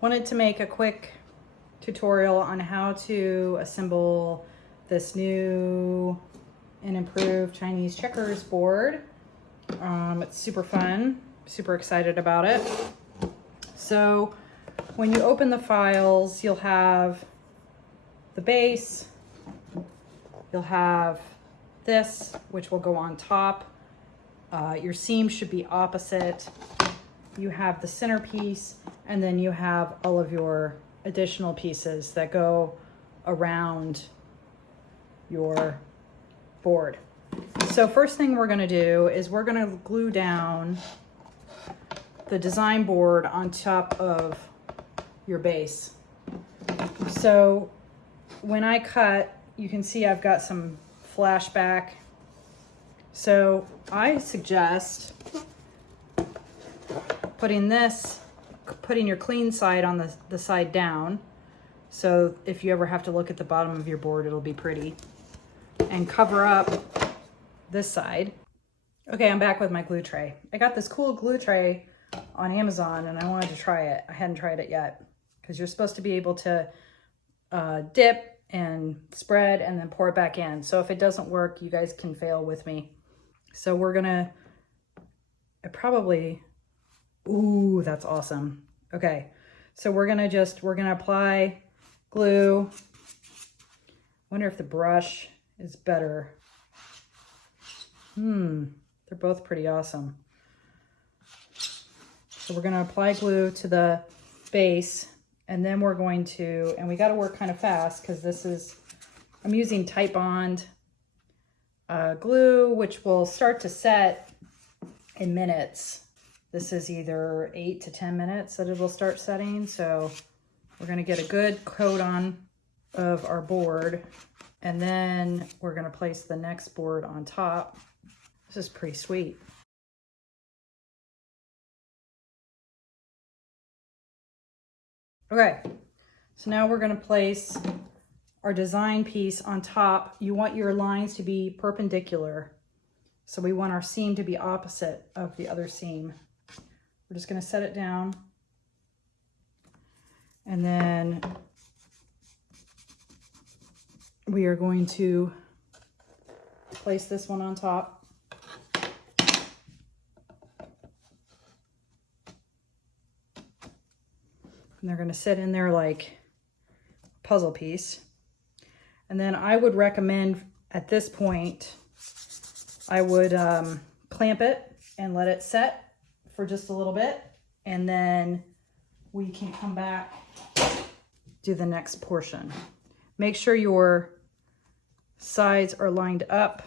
Wanted to make a quick tutorial on how to assemble this new and improved Chinese checkers board. It's super fun, super excited about it. So when you open the files, you'll have the base, you'll have this, which will go on top. Your seam should be opposite. You have the centerpiece, and then you have all of your additional pieces that go around your board. So first thing we're going to do is we're going to glue down the design board on top of your base. So when I cut, you can see I've got some flashback. So I suggest putting your clean side on the side down. So if you ever have to look at the bottom of your board, it'll be pretty. And cover up this side. Okay, I'm back with my glue tray. I got this cool glue tray on Amazon and I wanted to try it. I hadn't tried it yet because you're supposed to be able to dip and spread and then pour it back in. So if it doesn't work, you guys can fail with me. So we're gonna, ooh, that's awesome. Okay, so we're gonna apply glue. Wonder if the brush is better. They're both pretty awesome. So we're gonna apply glue to the base, and then we're going to, and we gotta work kind of fast because I'm using Tite Bond glue, which will start to set in minutes. This is either 8 to 10 minutes that it will start setting. So we're gonna get a good coat on of our board, and then we're gonna place the next board on top. This is pretty sweet. Okay, so now we're gonna place our design piece on top. You want your lines to be perpendicular. So we want our seam to be opposite of the other seam. We're just gonna set it down. And then we are going to place this one on top. And they're gonna sit in there like a puzzle piece. And then I would recommend at this point, I would clamp it and let it set for just a little bit. And then we can come back, do the next portion. Make sure your sides are lined up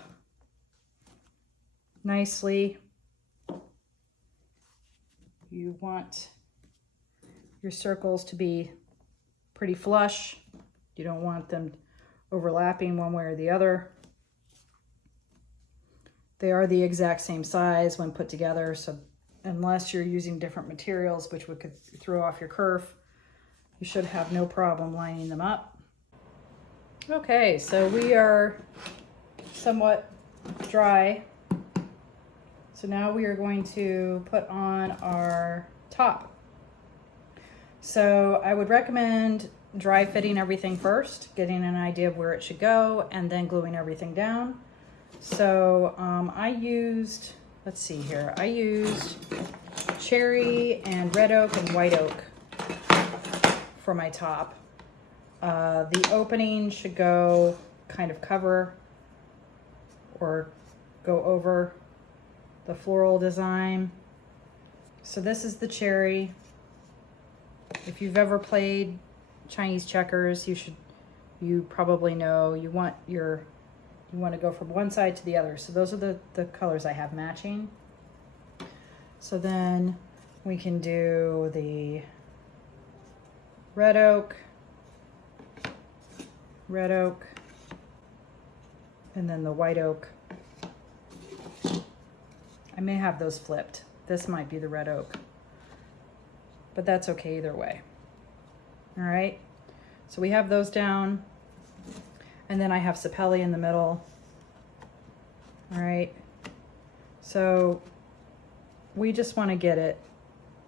nicely. You want your circles to be pretty flush. You don't want them overlapping one way or the other. They are the exact same size when put together, so unless you're using different materials, which could throw off your curve, you should have no problem lining them up. Okay, so we are somewhat dry. So now we are going to put on our top. So I would recommend dry fitting everything first, getting an idea of where it should go, and then gluing everything down. So I used, let's see here, I used cherry and red oak and white oak for my top. The opening should go kind of cover or go over the floral design. So this is the cherry. If you've ever played Chinese checkers, you probably know you want to go from one side to the other. So those are the colors I have matching. So then we can do the red oak, and then the white oak. I may have those flipped. This might be the red oak, but that's okay either way. All right, so we have those down, and then I have sapelli in the middle. All right, so we just want to get it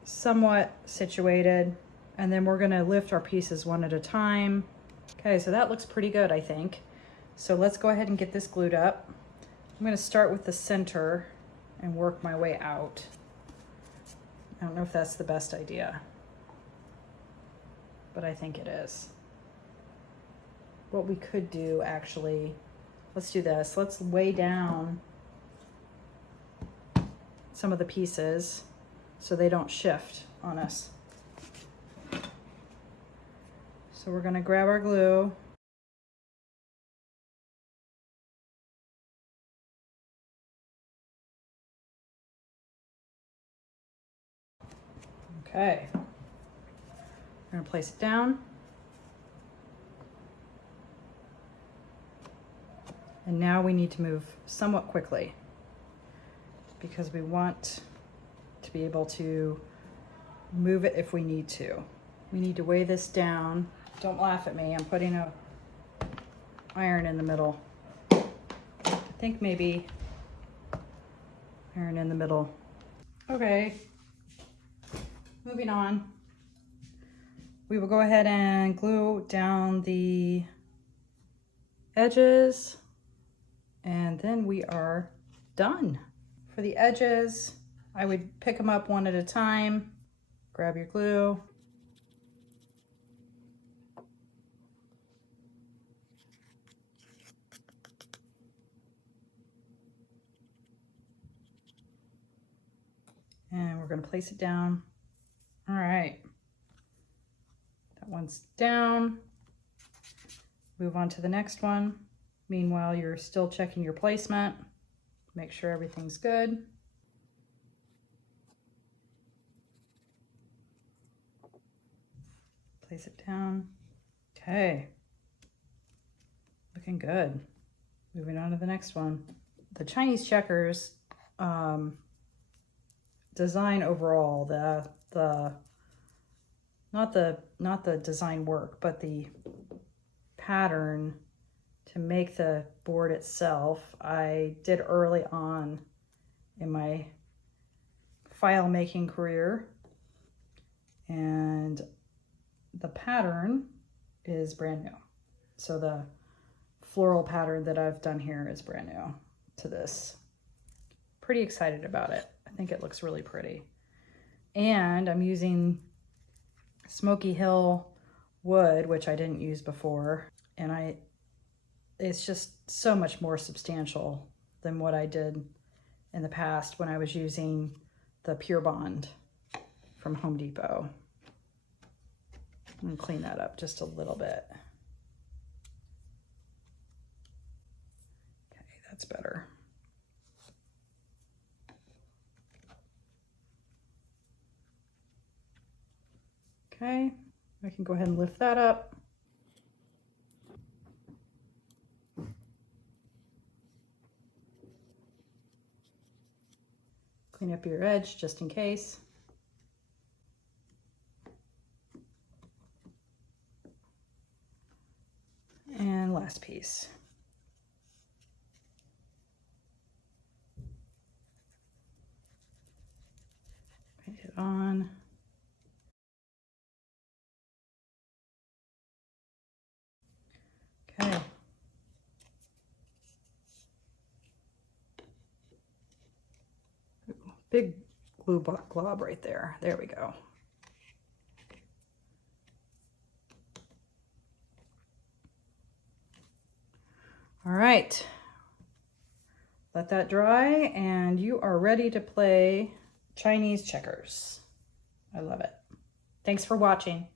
somewhat situated. And then we're gonna lift our pieces one at a time. Okay, so that looks pretty good, I think. So let's go ahead and get this glued up. I'm gonna start with the center and work my way out. I don't know if that's the best idea, but I think it is. What we could do actually, let's do this. Let's weigh down some of the pieces so they don't shift on us. So we're gonna grab our glue. Okay, we're gonna place it down. And now we need to move somewhat quickly because we want to be able to move it if we need to. We need to weigh this down. Don't laugh at me, I'm putting a iron in the middle. I think maybe iron in the middle. Okay, moving on. We will go ahead and glue down the edges and then we are done. For the edges, I would pick them up one at a time, grab your glue. And we're gonna place it down. All right, that one's down. Move on to the next one. Meanwhile, you're still checking your placement. Make sure everything's good. Place it down. Okay, looking good. Moving on to the next one. The Chinese checkers design overall, not the design work, but the pattern to make the board itself, I did early on in my file making career, and the pattern is brand new. So the floral pattern that I've done here is brand new to this. Pretty excited about it. I think it looks really pretty. And I'm using Smoky Hill wood, which I didn't use before, and it's just so much more substantial than what I did in the past when I was using the Pure Bond from Home Depot. I'm gonna clean that up just a little bit. Okay, that's better. Okay, I can go ahead and lift that up. Clean up your edge just in case. And last piece. Paint it on. Okay. Big glue glob right there. There we go. All right. Let that dry and you are ready to play Chinese checkers. I love it. Thanks for watching.